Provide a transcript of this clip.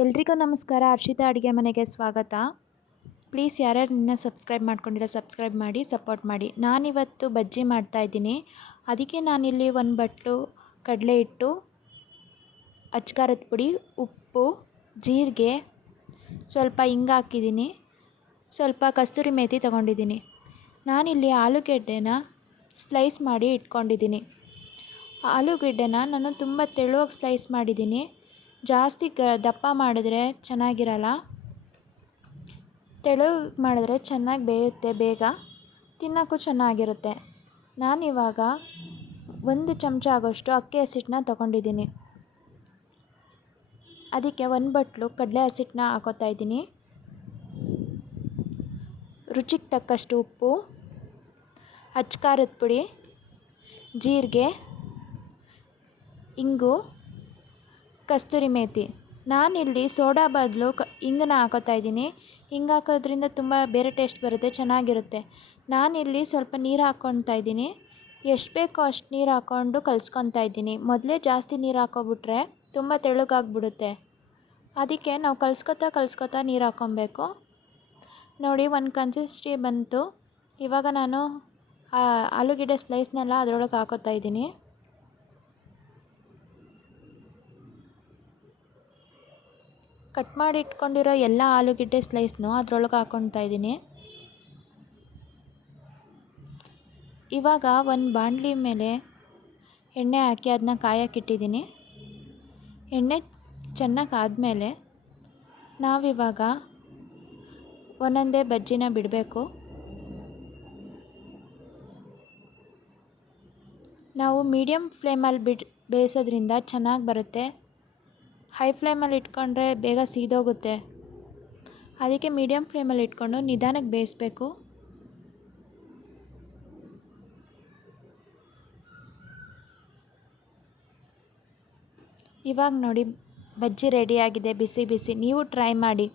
ಎಲ್ರಿಗೂ ನಮಸ್ಕಾರ. ಹರ್ಷಿತಾ ಅಡುಗೆ ಮನೆಗೆ ಸ್ವಾಗತ. ಪ್ಲೀಸ್ ಯಾರ್ಯಾರು ನಿನ್ನ ಸಬ್ಸ್ಕ್ರೈಬ್ ಮಾಡ್ಕೊಂಡಿಲ್ಲ, ಸಬ್ಸ್ಕ್ರೈಬ್ ಮಾಡಿ, ಸಪೋರ್ಟ್ ಮಾಡಿ. ನಾನಿವತ್ತು ಬಜ್ಜಿ ಮಾಡ್ತಾಯಿದ್ದೀನಿ ಅದಕ್ಕೆ ನಾನಿಲ್ಲಿ ಒಂದು ಬಟ್ಲು, ಕಡಲೆ ಹಿಟ್ಟು, ಅಚ್ಕಾರದ ಪುಡಿ, ಉಪ್ಪು, ಜೀರಿಗೆ, ಸ್ವಲ್ಪ ಹಿಂಗ ಹಾಕಿದ್ದೀನಿ. ಸ್ವಲ್ಪ ಕಸ್ತೂರಿ ಮೇಥಿ ತೊಗೊಂಡಿದ್ದೀನಿ. ನಾನಿಲ್ಲಿ ಆಲೂಗೆಡ್ಡೆನ ಸ್ಲೈಸ್ ಮಾಡಿ ಇಟ್ಕೊಂಡಿದ್ದೀನಿ. ಆಲೂಗೆಡ್ಡೆನ ನಾನು ತುಂಬ ತೆಳುವಾಗಿ ಸ್ಲೈಸ್ ಮಾಡಿದ್ದೀನಿ. ಜಾಸ್ತಿ ಗ, ದಪ್ಪ ಮಾಡಿದ್ರೆ ಚೆನ್ನಾಗಿರಲ್ಲ? ತೆಳುಗೆ ಮಾಡಿದ್ರೆ ಚೆನ್ನಾಗಿ ಬೇಯುತ್ತೆ ಬೇಗ, ತಿನ್ನೋಕ್ಕೂ ಚೆನ್ನಾಗಿರುತ್ತೆ. ನಾನಿವಾಗ ಒಂದು ಚಮಚ ಆಗೋಷ್ಟು ಅಕ್ಕಿ ಹಸಿಟ್ಟನ್ನ ತೊಗೊಂಡಿದ್ದೀನಿ. ಅದಕ್ಕೆ ಒಂದು ಬಟ್ಲು ಕಡಲೆ ಹಸಿಟ್ಟನ್ನ ಹಾಕೋತಾ ಇದ್ದೀನಿ. ರುಚಿಗೆ ತಕ್ಕಷ್ಟು ಉಪ್ಪು, ಅಚ್ಕಾರದ ಪುಡಿ, ಜೀರಿಗೆ, ಇಂಗು ಕಸ್ತೂರಿ ಮೇಥಿ ನಾನಿಲ್ಲಿ ಸೋಡಾ ಬದಲು ಕ ಹಿಂಗನ್ನ ಹಾಕೋತಾ ಇದ್ದೀನಿ. ಹಿಂಗೆ ಹಾಕೋದ್ರಿಂದ ತುಂಬ ಬೇರೆ ಟೇಸ್ಟ್ ಬರುತ್ತೆ, ಚೆನ್ನಾಗಿರುತ್ತೆ. ನಾನಿಲ್ಲಿ ಸ್ವಲ್ಪ ನೀರು ಹಾಕ್ಕೊತಾ ಇದ್ದೀನಿ. ಎಷ್ಟು ಬೇಕೋ ಅಷ್ಟು ನೀರು ಹಾಕ್ಕೊಂಡು ಕಲ್ಸ್ಕೊತಾ ಇದ್ದೀನಿ. ಮೊದಲೇ ಜಾಸ್ತಿ ನೀರು ಹಾಕೋಬಿಟ್ರೆ ತುಂಬ ತೆಳುಗಾಗ್ಬಿಡುತ್ತೆ. ಅದಕ್ಕೆ ನಾವು ಕಲ್ಸ್ಕೊತಾ ಕಲ್ಸ್ಕೊತಾ ನೀರು ಹಾಕ್ಕೊಬೇಕು ನೋಡಿ, ಒಂದು ಕನ್ಸಿಸ್ಟಿ ಬಂತು. ಇವಾಗ ನಾನು ಆಲೂಗೆಡ್ಡೆ ಸ್ಲೈಸ್ನೆಲ್ಲ ಅದರೊಳಗೆ ಹಾಕೋತಾ ಇದ್ದೀನಿ. ಕಟ್ ಮಾಡಿ ಇಟ್ಕೊಂಡಿರೋ ಎಲ್ಲ ಆಲೂಗೆಡ್ಡೆ ಸ್ಲೈಸ್ನು ಅದರೊಳಗೆ ಹಾಕ್ಕೊತಾ ಇದ್ದೀನಿ. ಇವಾಗ ಒಂದು ಬಾಣಲಿ ಮೇಲೆ ಎಣ್ಣೆ ಹಾಕಿ ಅದನ್ನ ಕಾಯಕ್ಕಿಟ್ಟಿದ್ದೀನಿ ಎಣ್ಣೆ ಚೆನ್ನಾಗಿ ಆದಮೇಲೆ ನಾವಿವಾಗ ಒಂದೊಂದೇ ಬಜ್ಜಿನ ಬಿಡಬೇಕು. ನಾವು ಮೀಡಿಯಮ್ ಫ್ಲೇಮಲ್ಲಿ ಬಿಡ್, ಬೇಯಿಸೋದ್ರಿಂದ ಚೆನ್ನಾಗಿ ಬರುತ್ತೆ. ಹೈ ಫ್ಲೇಮಲ್ಲಿ ಇಟ್ಕೊಂಡ್ರೆ ಬೇಗ ಸೀದೋಗುತ್ತೆ. ಅದಕ್ಕೆ ಮೀಡಿಯಮ್ ಫ್ಲೇಮಲ್ಲಿ ಇಟ್ಕೊಂಡು ನಿಧಾನಕ್ಕೆ ಬೇಯಿಸ್ಬೇಕು. ಇವಾಗ ನೋಡಿ ಬಜ್ಜಿ ರೆಡಿಯಾಗಿದೆ ಬಿಸಿ ಬಿಸಿ. ನೀವು ಟ್ರೈ ಮಾಡಿ.